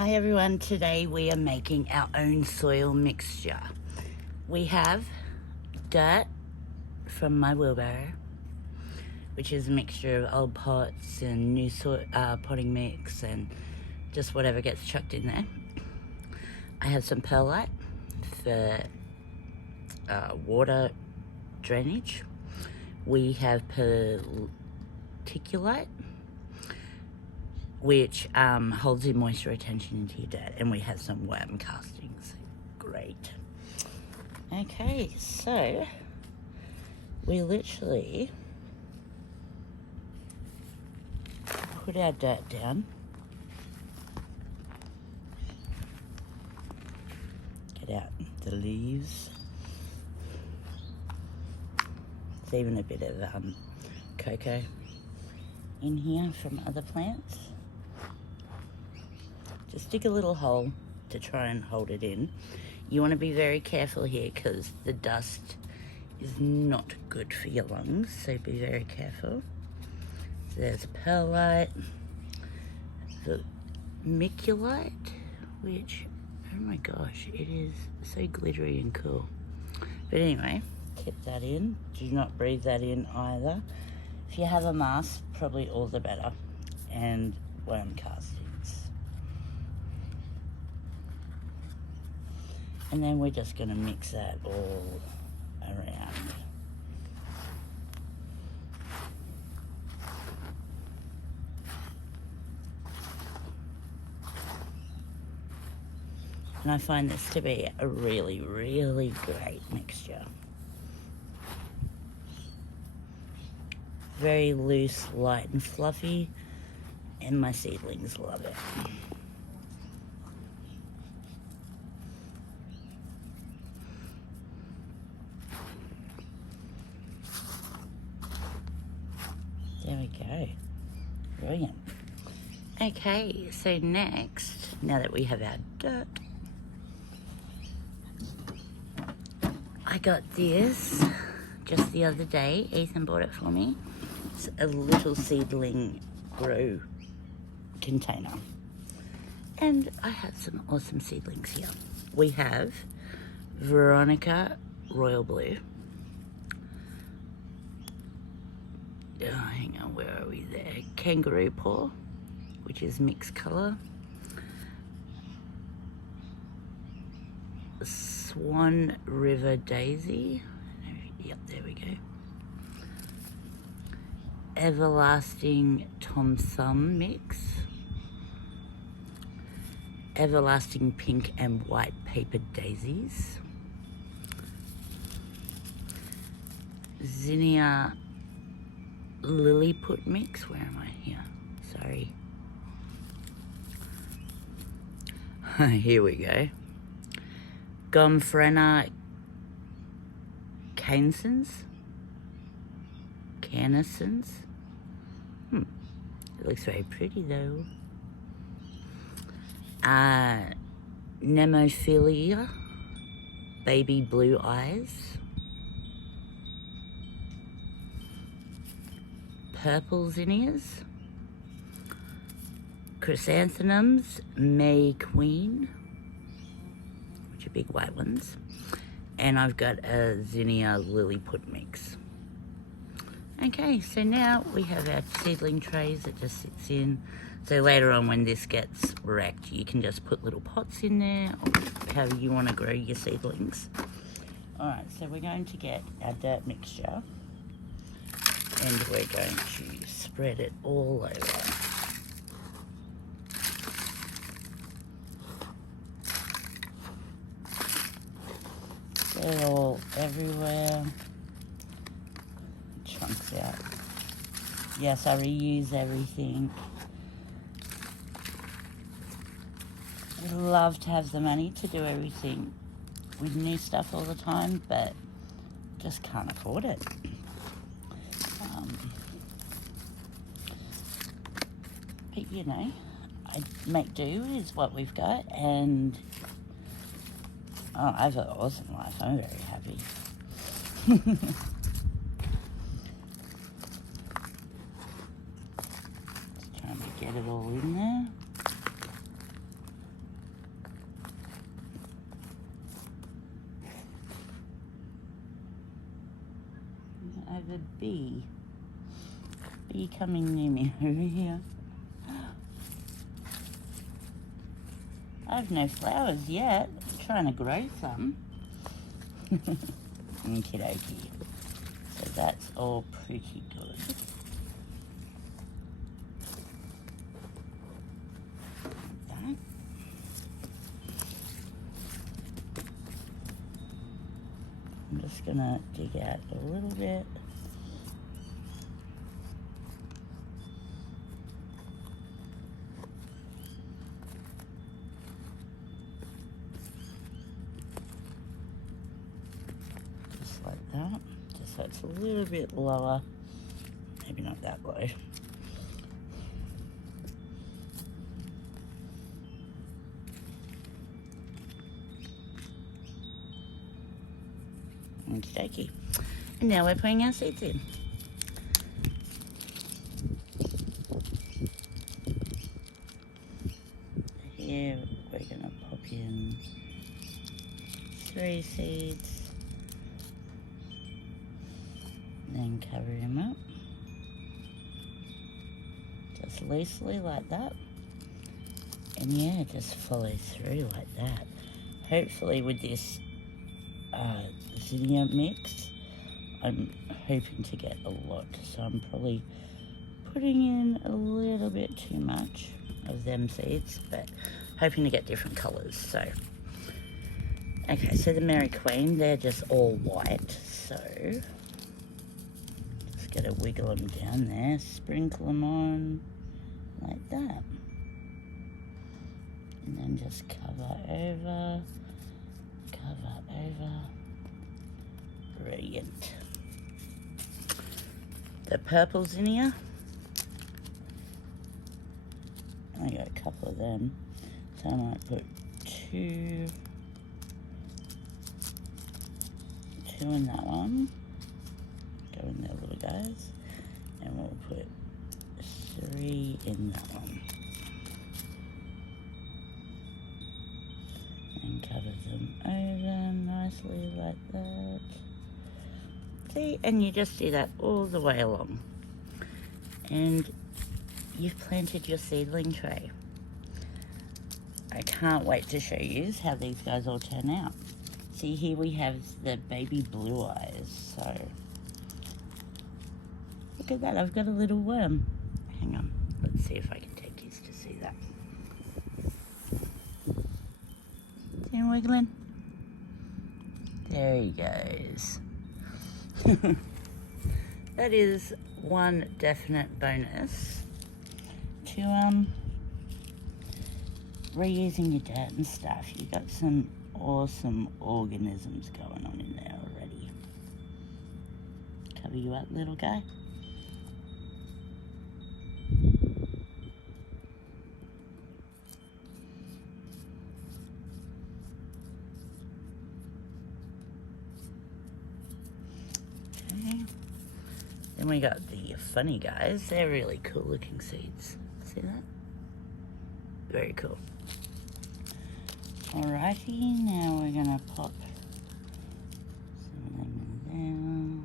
Hi everyone, today we are making our own soil mixture. We have dirt from my wheelbarrow, which is a mixture of old pots and new potting mix and just whatever gets chucked in there. I have some perlite for water drainage. We have perlite, which holds in moisture retention into your dirt, and we have some worm castings. Great. Okay, so we literally put our dirt down, get out the leaves. There's even a bit of cocoa in here from other plants. Just dig a little hole to try and hold it in. You want to be very careful here because the dust is not good for your lungs, so be very careful. So there's perlite, the miculite, which, oh my gosh, it is so glittery and cool. But anyway, keep that in. Do not breathe that in either. If you have a mask, probably all the better. And worm castings. And then we're just going to mix that all around. And I find this to be a really, really great mixture. Very loose, light and fluffy, and my seedlings love it. There we go. Brilliant. Okay, so next, now that we have our dirt, I got this just the other day. Ethan bought it for me. It's a little seedling grow container. And I have some awesome seedlings here. We have Veronica Royal Blue. Oh, hang on, where are we there? Kangaroo Paw, which is mixed colour. Swan River Daisy. Yep, there we go. Everlasting Tom Thumb mix. Everlasting Pink and White Papered Daisies. Zinnia Lilliput mix. Where am I here? Sorry. Here we go. Gomphrena canescens. It looks very pretty though. Nemophilia baby blue eyes. Purple zinnias. Chrysanthemums May Queen, which are big white ones. And I've got a zinnia Lilliput mix. Okay, so now we have our seedling trays that just sits in. So later on when this gets wrecked, you can just put little pots in there or however you want to grow your seedlings. Alright, so we're going to get our dirt mixture and we're going to spread it all over. They're all everywhere. Chunks out. Yes, I reuse everything. I'd love to have the money to do everything with new stuff all the time, but just can't afford it. But you know, I make do is what we've got, and oh, I have an awesome life. I'm very happy. Just trying to get it all in there. a bee. Bee coming near me over here. I've no flowers yet. I'm trying to grow some. Okie dokie. So that's all pretty good. Like that. I'm just gonna dig out a little bit. Just like that. Just so it's a little bit lower. Maybe not that low. Okie dokie. And now we're putting our seeds in. Here we're going to pop in 3 seeds. Then cover them up. Just loosely like that. And yeah, just follow through like that. Hopefully with this zinnia mix, I'm hoping to get a lot. So I'm probably putting in a little bit too much of them seeds, but hoping to get different colours. So, okay, so the Mary Queen, they're just all white. So, just gotta wiggle them down there, sprinkle them on like that. And then just cover over. Brilliant. The purples in here, I got a couple of them, so I might put two in that one, go in there little guys, and we'll put 3 in that one. And cover them over nicely like that. See, and you just do that all the way along. And you've planted your seedling tray. I can't wait to show you how these guys all turn out. See, here we have the baby blue eyes. So, look at that, I've got a little worm. Hang on, let's see if I can take you to see that. See him wiggling? There he goes. That is one definite bonus to reusing your dirt and stuff. You got some awesome organisms going on in there already. Cover you up, little guy. Okay. Then we got the funny guys. They're really cool looking seeds. See that? Very cool. Alrighty, now we're gonna pop some of them in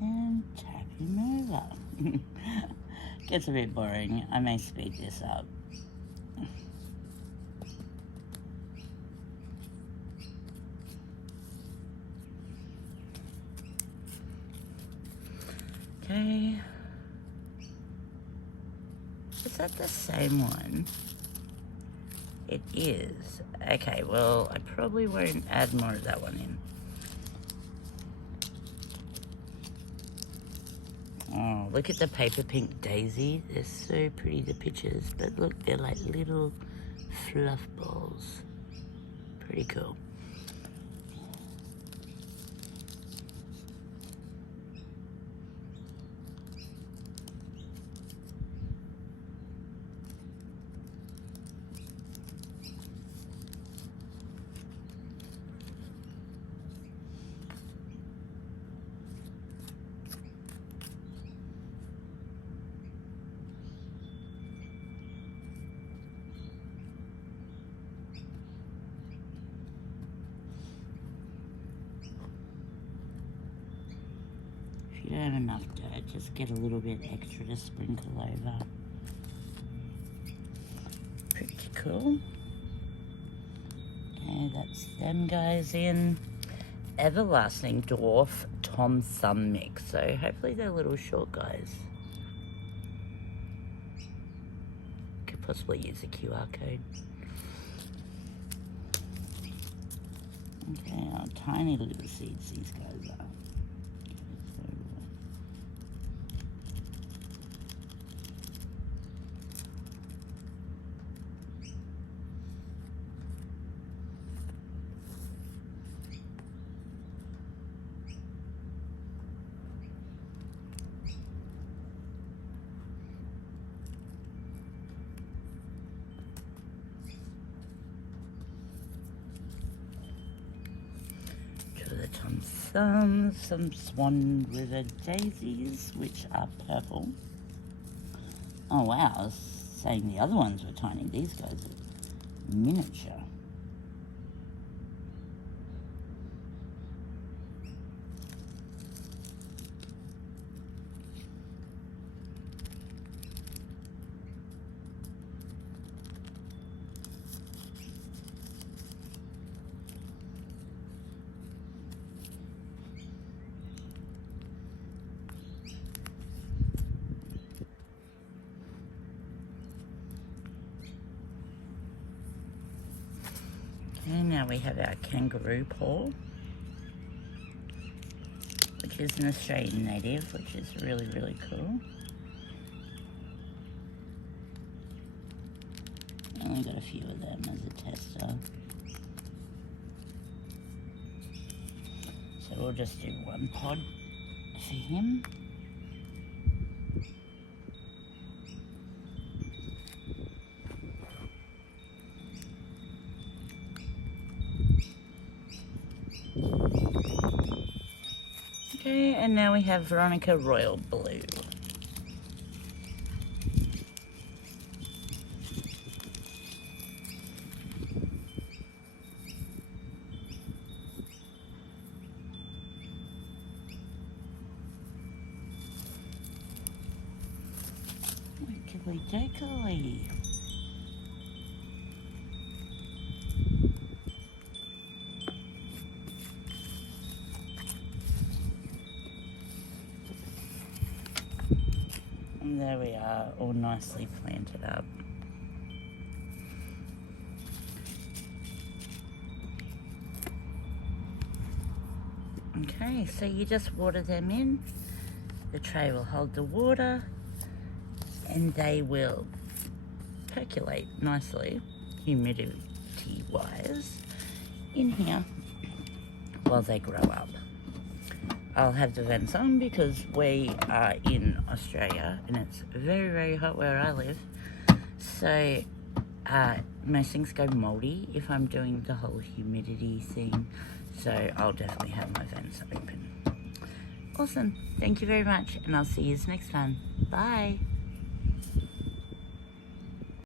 there. And tap him over. Gets a bit boring. I may speed this up. Okay. Is that the same one? It is. Okay, well, I probably won't add more of that one in. Oh, look at the paper pink daisy. They're so pretty, the pictures. But look, they're like little fluff balls. Pretty cool. If you don't have enough dirt, just get a little bit extra to sprinkle over. Pretty cool. Okay, that's them guys in. Everlasting Dwarf Tom Thumb Mix. So hopefully they're little short guys. Could possibly use a QR code. Okay, our tiny little seeds these guys are. Some Swan River daisies, which are purple. Oh wow, I was saying the other ones were tiny. These guys are miniature. And now we have our kangaroo paw, which is an Australian native, which is really, really cool. I only got a few of them as a tester. So we'll just do one pod for him. Okay, and now we have Veronica Royal Blue. Wiggly jiggly. And there we are, all nicely planted up. Okay, so you just water them in. The tray will hold the water and they will percolate nicely, humidity-wise, in here while they grow up. I'll have the vents on because we are in Australia and it's very, very hot where I live. So most things go moldy if I'm doing the whole humidity thing. So I'll definitely have my vents open. Awesome. Thank you very much and I'll see you next time. Bye.